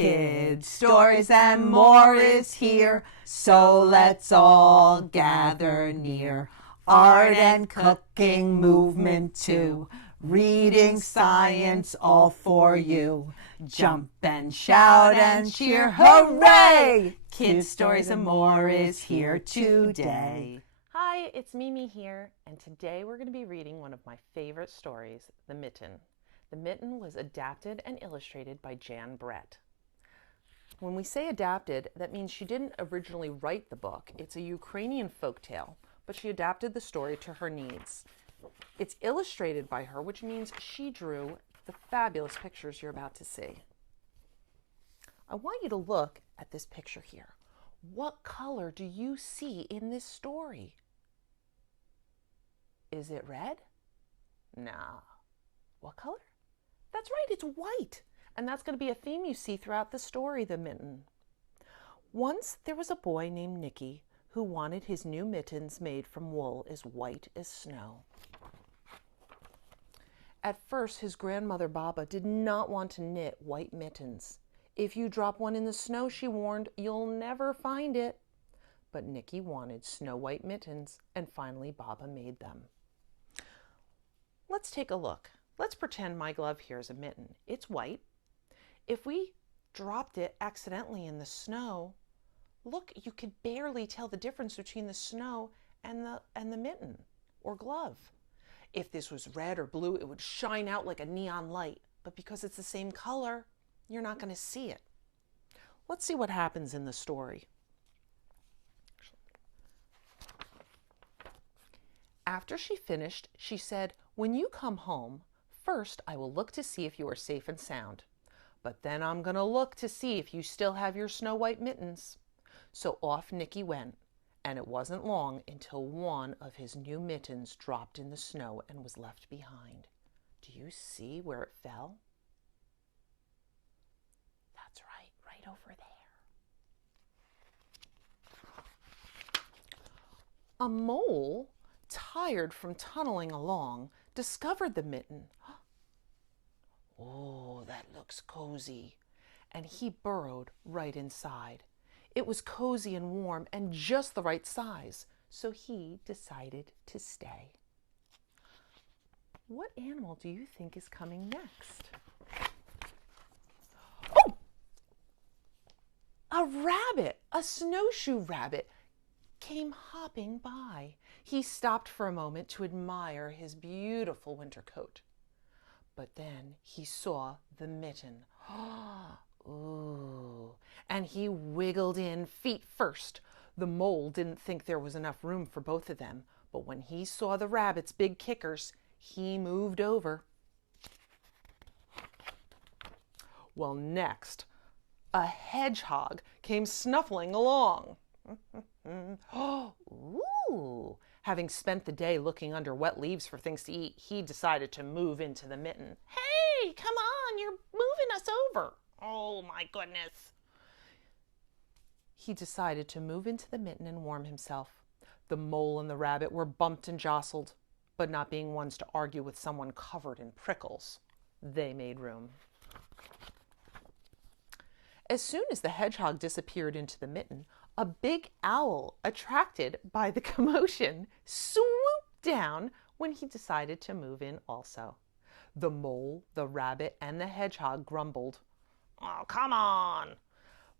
Kids, stories, and more is here, so let's all gather near. Art and cooking, movement too, reading, science, all for you. Jump and shout and cheer, hooray! Kids, stories, and more is here today. Hi, it's Mimi here, and today we're going to be reading one of my favorite stories, The Mitten. The Mitten was adapted and illustrated by Jan Brett. When we say adapted, that means she didn't originally write the book. It's a Ukrainian folktale, but she adapted the story to her needs. It's illustrated by her, which means she drew the fabulous pictures you're about to see. I want you to look at this picture here. What color do you see in this story? Is it red? No. What color? That's right, it's white. And that's going to be a theme you see throughout the story, The Mitten. Once there was a boy named Nicky who wanted his new mittens made from wool as white as snow. At first, his grandmother Baba did not want to knit white mittens. If you drop one in the snow, she warned, you'll never find it. But Nicky wanted snow white mittens, and finally Baba made them. Let's take a look. Let's pretend my glove here is a mitten. It's white. If we dropped it accidentally in the snow, look, you could barely tell the difference between the snow and the mitten or glove. If this was red or blue, it would shine out like a neon light. But because it's the same color, you're not going to see it. Let's see what happens in the story. After she finished, she said, "When you come home, first I will look to see if you are safe and sound. But then I'm going to look to see if you still have your snow white mittens." So off Nicky went, and it wasn't long until one of his new mittens dropped in the snow and was left behind. Do you see where it fell? That's right over there. A mole, tired from tunneling along, discovered the mitten. Oh, that looks cozy. And he burrowed right inside. It was cozy and warm and just the right size, so he decided to stay. What animal do you think is coming next? Oh! A rabbit, a snowshoe rabbit, came hopping by. He stopped for a moment to admire his beautiful winter coat. But then he saw the mitten. Ooh. And he wiggled in feet first. The mole didn't think there was enough room for both of them, but when he saw the rabbit's big kickers, he moved over. Well, next, a hedgehog came snuffling along. Ooh! Having spent the day looking under wet leaves for things to eat, he decided to move into the mitten. Hey, come on, you're moving us over. Oh, my goodness. He decided to move into the mitten and warm himself. The mole and the rabbit were bumped and jostled, but not being ones to argue with someone covered in prickles, they made room. As soon as the hedgehog disappeared into the mitten, a big owl, attracted by the commotion, swooped down when he decided to move in also. The mole, the rabbit, and the hedgehog grumbled, "Oh, come on!"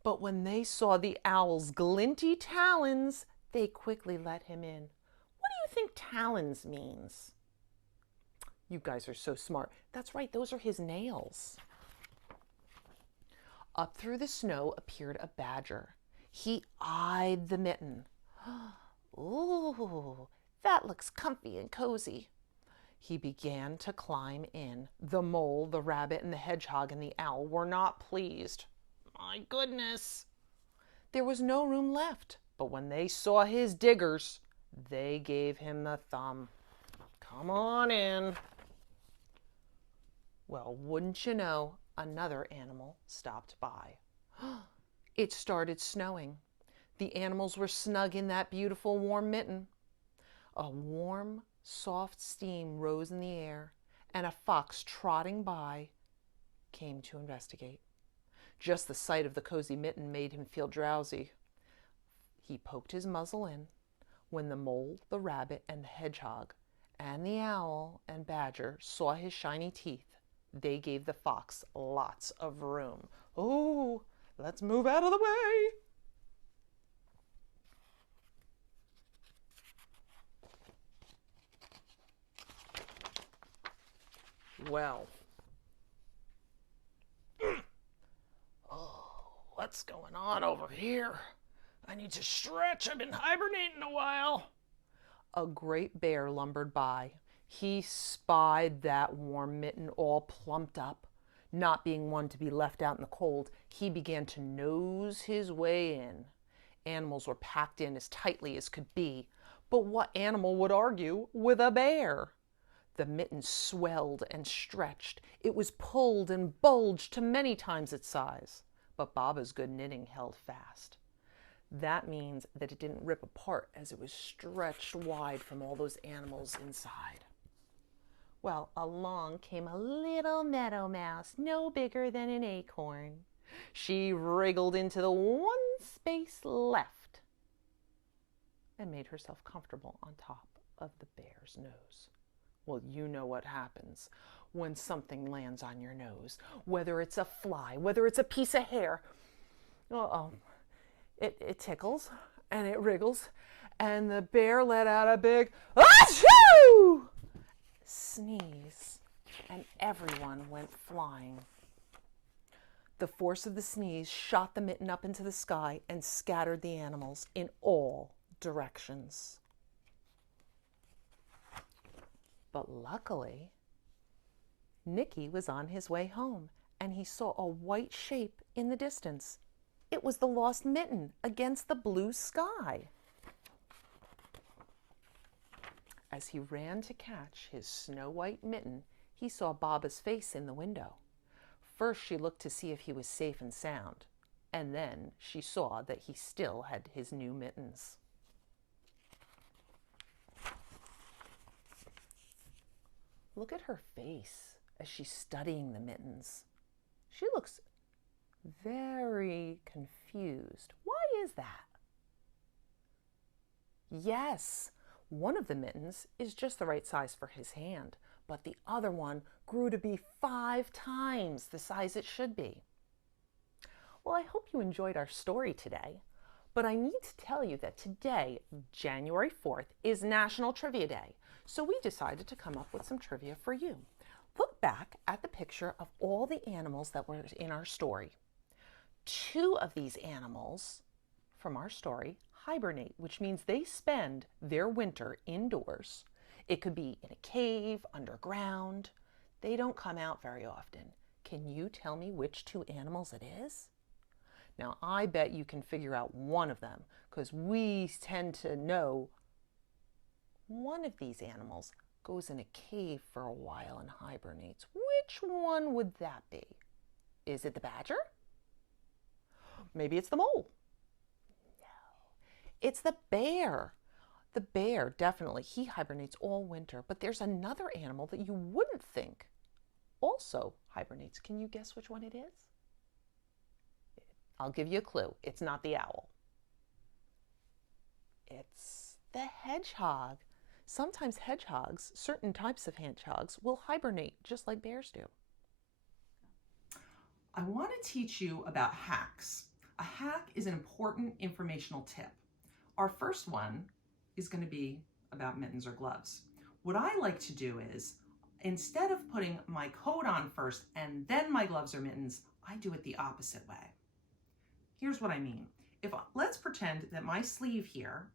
But when they saw the owl's glinty talons, they quickly let him in. What do you think talons means? You guys are so smart. That's right, those are his nails. Up through the snow appeared a badger. He eyed the mitten. Ooh, that looks comfy and cozy. He began to climb in. The mole, the rabbit, and the hedgehog and the owl were not pleased. My goodness! There was no room left, but when they saw his diggers, they gave him the thumb. Come on in. Well, wouldn't you know, another animal stopped by. It started snowing. The animals were snug in that beautiful warm mitten. A warm, soft steam rose in the air, and a fox trotting by came to investigate. Just the sight of the cozy mitten made him feel drowsy. He poked his muzzle in when the mole, the rabbit, and the hedgehog, and the owl and badger saw his shiny teeth. They gave the fox lots of room. Oh, let's move out of the way. Well, what's going on over here? I need to stretch. I've been hibernating a while. A great bear lumbered by. He spied that warm mitten all plumped up. Not being one to be left out in the cold, he began to nose his way in. Animals were packed in as tightly as could be, but what animal would argue with a bear? The mitten swelled and stretched. It was pulled and bulged to many times its size, but Baba's good knitting held fast. That means that it didn't rip apart as it was stretched wide from all those animals inside. Well, along came a little meadow mouse, no bigger than an acorn. She wriggled into the one space left and made herself comfortable on top of the bear's nose. Well, you know what happens when something lands on your nose, whether it's a fly, whether it's a piece of hair. It tickles and it wriggles, and the bear let out a big achoo! Sneeze, and everyone went flying. The force of the sneeze shot the mitten up into the sky and scattered the animals in all directions. But luckily, Nicky was on his way home, and he saw a white shape in the distance. It was the lost mitten against the blue sky. As he ran to catch his snow-white mitten, he saw Baba's face in the window. First, she looked to see if he was safe and sound, and then she saw that he still had his new mittens. Look at her face as she's studying the mittens. She looks very confused. Why is that? Yes, one of the mittens is just the right size for his hand, but the other one grew to be 5 times the size it should be. Well, I hope you enjoyed our story today, but I need to tell you that today, January 4th, is National Trivia Day, so we decided to come up with some trivia for you. Look back at the picture of all the animals that were in our story. 2 of these animals from our story hibernate, which means they spend their winter indoors. It could be in a cave, underground. They don't come out very often. Can you tell me which 2 animals it is? Now, I bet you can figure out one of them, because we tend to know one of these animals goes in a cave for a while and hibernates. Which one would that be? Is it the badger? Maybe it's the mole. No, it's the bear. The bear, definitely, he hibernates all winter, but there's another animal that you wouldn't think also hibernates. Can you guess which one it is? I'll give you a clue. It's not the owl. It's the hedgehog. Sometimes hedgehogs, certain types of hedgehogs, will hibernate just like bears do. I want to teach you about hacks. A hack is an important informational tip. Our first one is going to be about mittens or gloves. What I like to do is, instead of putting my coat on first and then my gloves or mittens, I do it the opposite way. Here's what I mean. Let's pretend that my sleeve here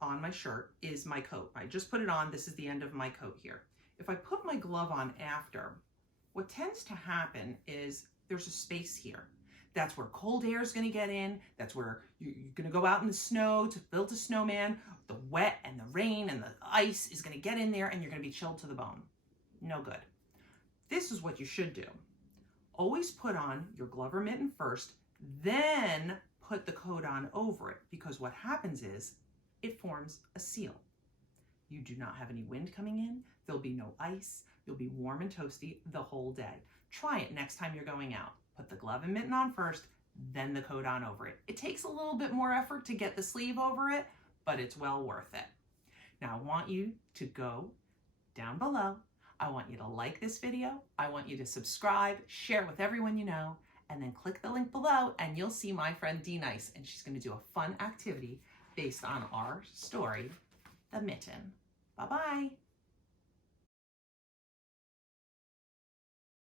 on my shirt is my coat. I just put it on. This is the end of my coat here. If I put my glove on after, what tends to happen is there's a space here. That's where cold air is going to get in. That's where you're going to go out in the snow to build a snowman. The wet and the rain and the ice is going to get in there and you're going to be chilled to the bone. No good. This is what you should do. Always put on your glove or mitten first, then put the coat on over it, because what happens is it forms a seal. You do not have any wind coming in. There'll be no ice. You'll be warm and toasty the whole day. Try it next time you're going out. Put the glove and mitten on first, then the coat on over it. It takes a little bit more effort to get the sleeve over it, but it's well worth it. Now I want you to go down below. I want you to like this video. I want you to subscribe, share it with everyone you know, and then click the link below and you'll see my friend D Nice, and she's going to do a fun activity based on our story, The Mitten. Bye-bye.